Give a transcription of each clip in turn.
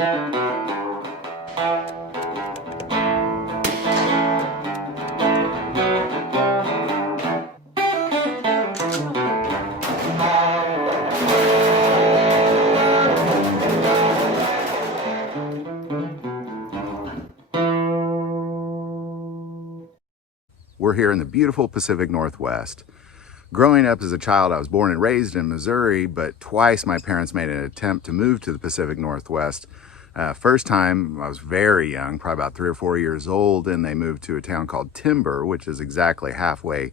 We're here in the beautiful Pacific Northwest. Growing up as a child, I was born and raised in Missouri, but twice my parents made an attempt to move to the Pacific Northwest. First time, I was very young, probably about 3 or 4 years old, and they moved to a town called Timber, which is exactly halfway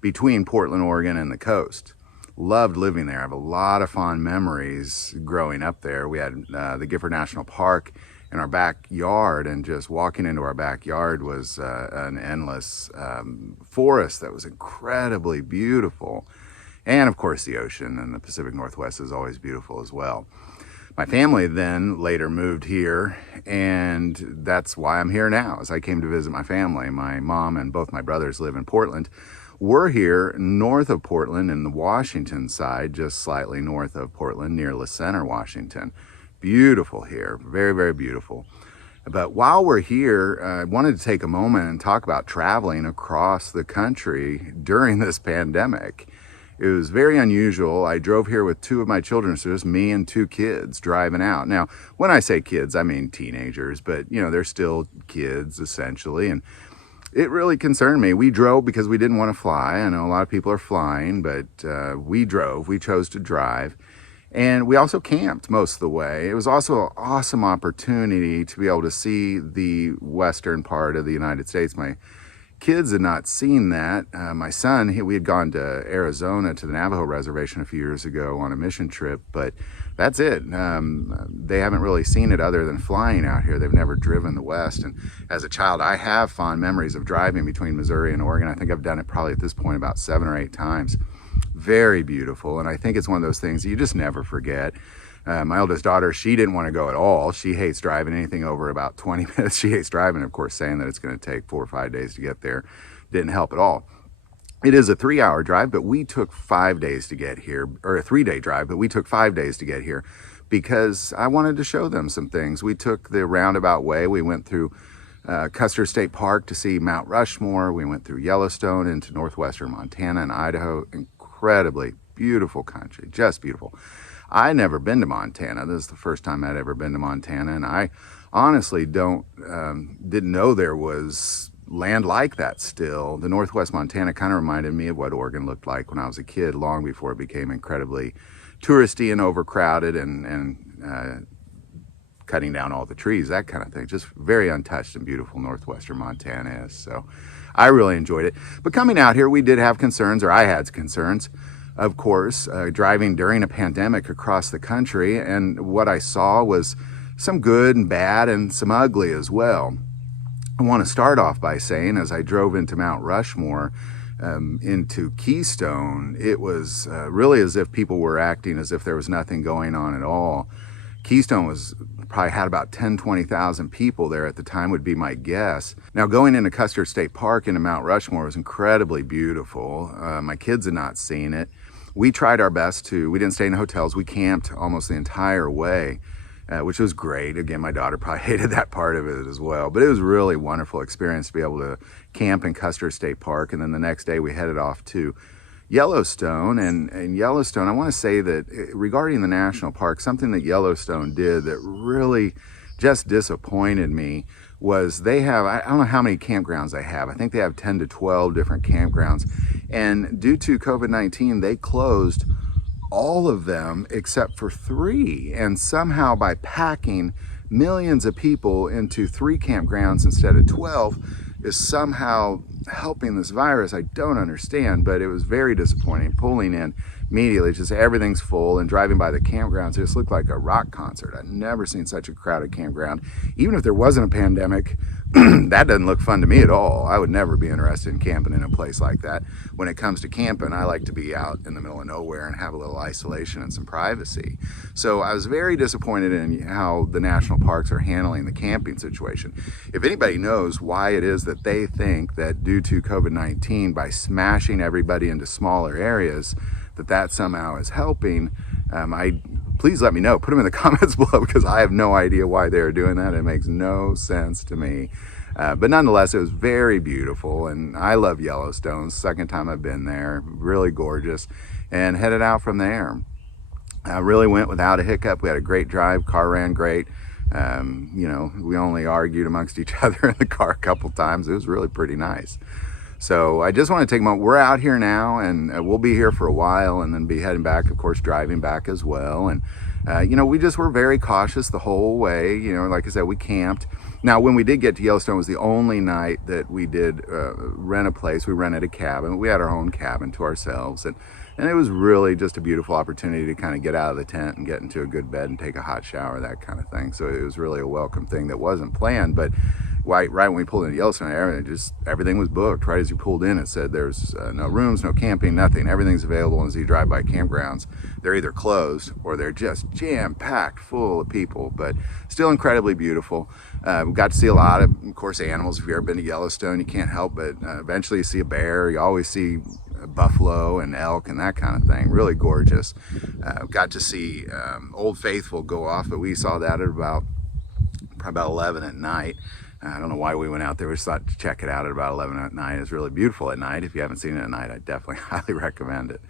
between Portland, Oregon and the coast. Loved living there. I have a lot of fond memories growing up there. We had the Gifford National Park in our backyard, and just walking into our backyard was an endless forest that was incredibly beautiful. And of course the ocean, and the Pacific Northwest is always beautiful as well. My family then later moved here, and that's why I'm here now, as I came to visit my family. My mom and both my brothers live in Portland. We're here north of Portland in the Washington side, just slightly north of Portland near La Center, Washington. Beautiful here, very, very beautiful. But while we're here, I wanted to take a moment and talk about traveling across the country during this pandemic. It was very unusual. I drove here with 2 of my children, so just me and 2 kids driving out. Now, when I say kids, I mean teenagers, but you know, they're still kids essentially. And it really concerned me. We drove because we didn't want to fly. I know a lot of people are flying, but we drove. We chose to drive. And we also camped most of the way. It was also an awesome opportunity to be able to see the western part of the United States. My kids had not seen that. My son, we had gone to Arizona to the Navajo Reservation a few years ago on a mission trip, but that's it. They haven't really seen it other than flying out here. They've never driven the West. And as a child, I have fond memories of driving between Missouri and Oregon. I think I've done it probably at this point about 7 or 8 times. Very beautiful, and I think it's one of those things that you just never forget. My oldest daughter, she didn't want to go at all. She hates driving anything over about 20 minutes. She hates driving, of course, saying that it's going to take 4 or 5 days to get there didn't help at all. It is a 3-hour drive, but we took 5 days to get here, or a 3-day drive, but we took 5 days to get here because I wanted to show them some things. We took the roundabout way. We went through Custer State Park to see Mount Rushmore. We went through Yellowstone into northwestern Montana and Idaho. Incredibly beautiful country, just beautiful. I'd never been to Montana. This is the first time I'd ever been to Montana, and I honestly didn't know there was land like that still. The Northwest Montana kind of reminded me of what Oregon looked like when I was a kid, long before it became incredibly touristy and overcrowded and cutting down all the trees, that kind of thing. Just very untouched and beautiful northwestern Montana is. So I really enjoyed it. But coming out here, we did have concerns, or I had concerns, of course, driving during a pandemic across the country. And what I saw was some good and bad and some ugly as well. I want to start off by saying, as I drove into Mount Rushmore, into Keystone, it was really as if people were acting as if there was nothing going on at all. Keystone probably had about 20,000 people there at the time, would be my guess. Now, going into Custer State Park into Mount Rushmore was incredibly beautiful. My kids had not seen it. We tried our best we didn't stay in hotels. We camped almost the entire way, which was great. Again, my daughter probably hated that part of it as well, but it was a really wonderful experience to be able to camp in Custer State Park. And then the next day we headed off to Yellowstone. And Yellowstone, I want to say that regarding the national park, something that Yellowstone did that really just disappointed me was they have, I don't know how many campgrounds they have. I think they have 10 to 12 different campgrounds. And due to COVID-19, they closed all of them except for 3. And somehow by packing millions of people into 3 campgrounds instead of 12 is somehow helping this virus. I don't understand, but it was very disappointing. Pulling in immediately, just everything's full, and driving by the campgrounds, it just looked like a rock concert. I've never seen such a crowded campground. Even if there wasn't a pandemic, that doesn't look fun to me at all. I would never be interested in camping in a place like that. When it comes to camping, I like to be out in the middle of nowhere and have a little isolation and some privacy. So I was very disappointed in how the national parks are handling the camping situation. If anybody knows why it is that they think that due to COVID-19, by smashing everybody into smaller areas, that somehow is helping, please let me know. Put them in the comments below, because I have no idea why they are doing that. It makes no sense to me. But nonetheless, it was very beautiful, and I love Yellowstone. Second time I've been there, really gorgeous, and headed out from there. I really went without a hiccup. We had a great drive, car ran great. You know, we only argued amongst each other in the car a couple times. It was really pretty nice. So I just want to take a moment. We're out here now, and we'll be here for a while, and then be heading back, of course, driving back as well. And you know, we just were very cautious the whole way. You know, like I said, we camped. Now, when we did get to Yellowstone, it was the only night that we did rent a place. We rented a cabin. We had our own cabin to ourselves, and it was really just a beautiful opportunity to kind of get out of the tent and get into a good bed and take a hot shower, that kind of thing. So it was really a welcome thing that wasn't planned, but right when we pulled into Yellowstone, everything was booked. Right as you pulled in, it said there's no rooms, no camping, nothing. Everything's available. As you drive by campgrounds, they're either closed or they're just jam-packed full of people, but still incredibly beautiful. We got to see a lot of course, animals. If you've ever been to Yellowstone, you can't help but eventually you see a bear. You always see buffalo and elk and that kind of thing. Really gorgeous. Got to see Old Faithful go off, but we saw that at probably about 11 at night. I don't know why we went out there. We just thought to check it out at about 11 at night. It's really beautiful at night. If you haven't seen it at night, I definitely highly recommend it.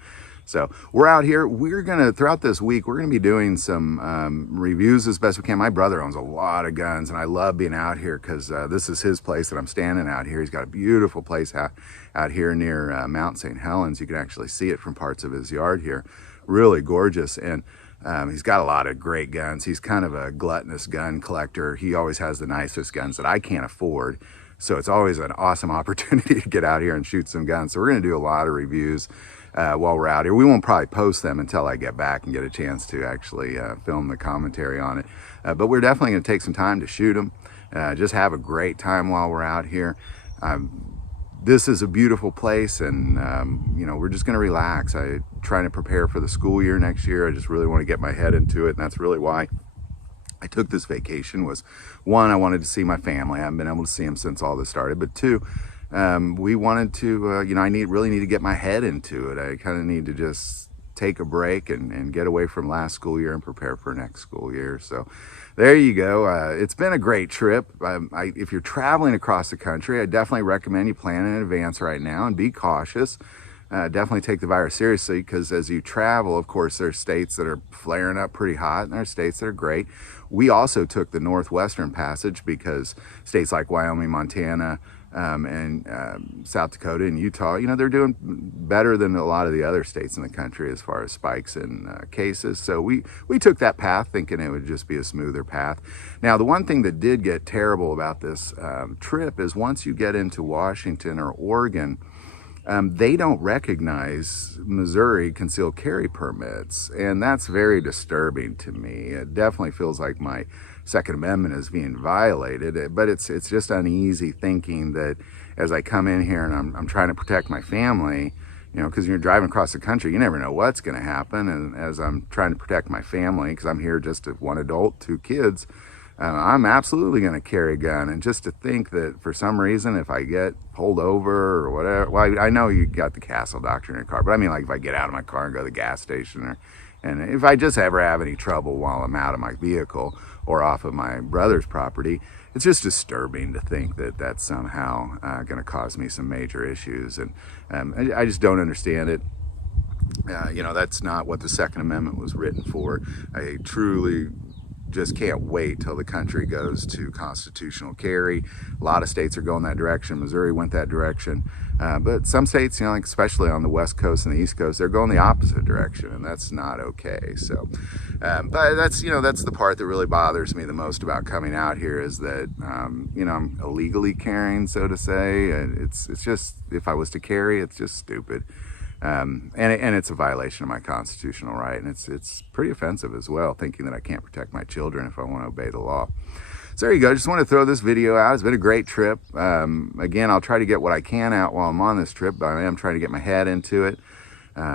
So we're out here. We're gonna, throughout this week, we're gonna be doing some reviews as best we can. My brother owns a lot of guns, and I love being out here because this is his place that I'm standing out here. He's got a beautiful place out here near Mount St. Helens. You can actually see it from parts of his yard here. Really gorgeous. And he's got a lot of great guns. He's kind of a gluttonous gun collector. He always has the nicest guns that I can't afford. So it's always an awesome opportunity to get out here and shoot some guns. So we're gonna do a lot of reviews while we're out here. We won't probably post them until I get back and get a chance to actually film the commentary on it. But we're definitely gonna take some time to shoot them. Just have a great time while we're out here. This is a beautiful place, and you know, we're just gonna relax. I'm trying to prepare for the school year next year. I just really want to get my head into it, and that's really why I took this vacation. Was one, I wanted to see my family. I haven't been able to see them since all this started, but two, we wanted to, you know, I really need to get my head into it. I kind of need to just take a break and get away from last school year and prepare for next school year. So there you go. It's been a great trip. If you're traveling across the country, I definitely recommend you plan in advance right now and be cautious. Definitely take the virus seriously, because as you travel, of course, there's states that are flaring up pretty hot, and there's states that are great. We also took the Northwestern Passage because states like Wyoming, Montana, and South Dakota and Utah, you know, they're doing better than a lot of the other states in the country as far as spikes in cases. So we took that path thinking it would just be a smoother path. Now, the one thing that did get terrible about this trip is once you get into Washington or Oregon, they don't recognize Missouri concealed carry permits, and that's very disturbing to me. It definitely feels like my Second Amendment is being violated, but it's just uneasy thinking that as I come in here and I'm trying to protect my family, you know, because you're driving across the country, you never know what's going to happen. And as I'm trying to protect my family, because I'm here just one adult, 2 kids, I'm absolutely going to carry a gun. And just to think that for some reason, if I get pulled over or whatever, well, I know you got the Castle Doctrine in your car, but I mean, like if I get out of my car and go to the gas station, and if I just ever have any trouble while I'm out of my vehicle or off of my brother's property, it's just disturbing to think that that's somehow going to cause me some major issues. And I just don't understand it. You know, that's not what the Second Amendment was written for. I truly just can't wait till the country goes to constitutional carry. A lot of states are going that direction. Missouri went that direction. But some states, you know, like especially on the West Coast and the East Coast, they're going the opposite direction, and that's not okay. So, but that's, you know, that's the part that really bothers me the most about coming out here is that, you know, I'm illegally carrying, so to say. It's just, if I was to carry, it's just stupid. And it's a violation of my constitutional right, and it's pretty offensive as well, thinking that I can't protect my children if I want to obey the law. So there you go. Just want to throw this video out. It's been a great trip. Again, I'll try to get what I can out while I'm on this trip, but I am trying to get my head into it.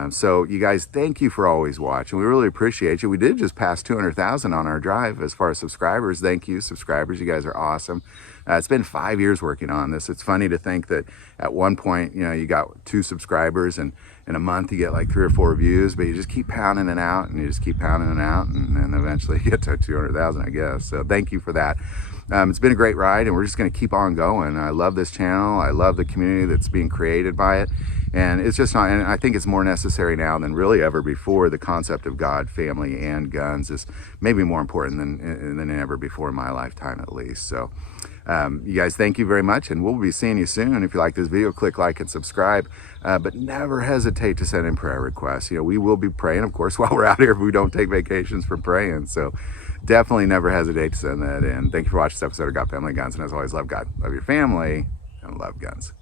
So you guys, thank you for always watching. We really appreciate you. We did just pass 200,000 on our drive as far as subscribers. Thank you, subscribers. You guys are awesome. It's been 5 years working on this. It's funny to think that at one point, you know, you got 2 subscribers and in a month you get like 3 or 4 views, but you just keep pounding it out and you just keep pounding it out, and then eventually you get to 200,000, I guess. So thank you for that. It's been a great ride, and we're just going to keep on going. I love this channel. I love the community that's being created by it. And it's just not, and I think it's more necessary now than really ever before. The concept of God, family, and guns is maybe more important than ever before in my lifetime, at least. So you guys, thank you very much, and we'll be seeing you soon. If you like this video, click like and subscribe, but never hesitate to send in prayer requests. You know, we will be praying, of course, while we're out here if we don't take vacations for praying. So definitely never hesitate to send that in. Thank you for watching this episode of God, Family, Guns, and as always, love God, love your family, and love guns.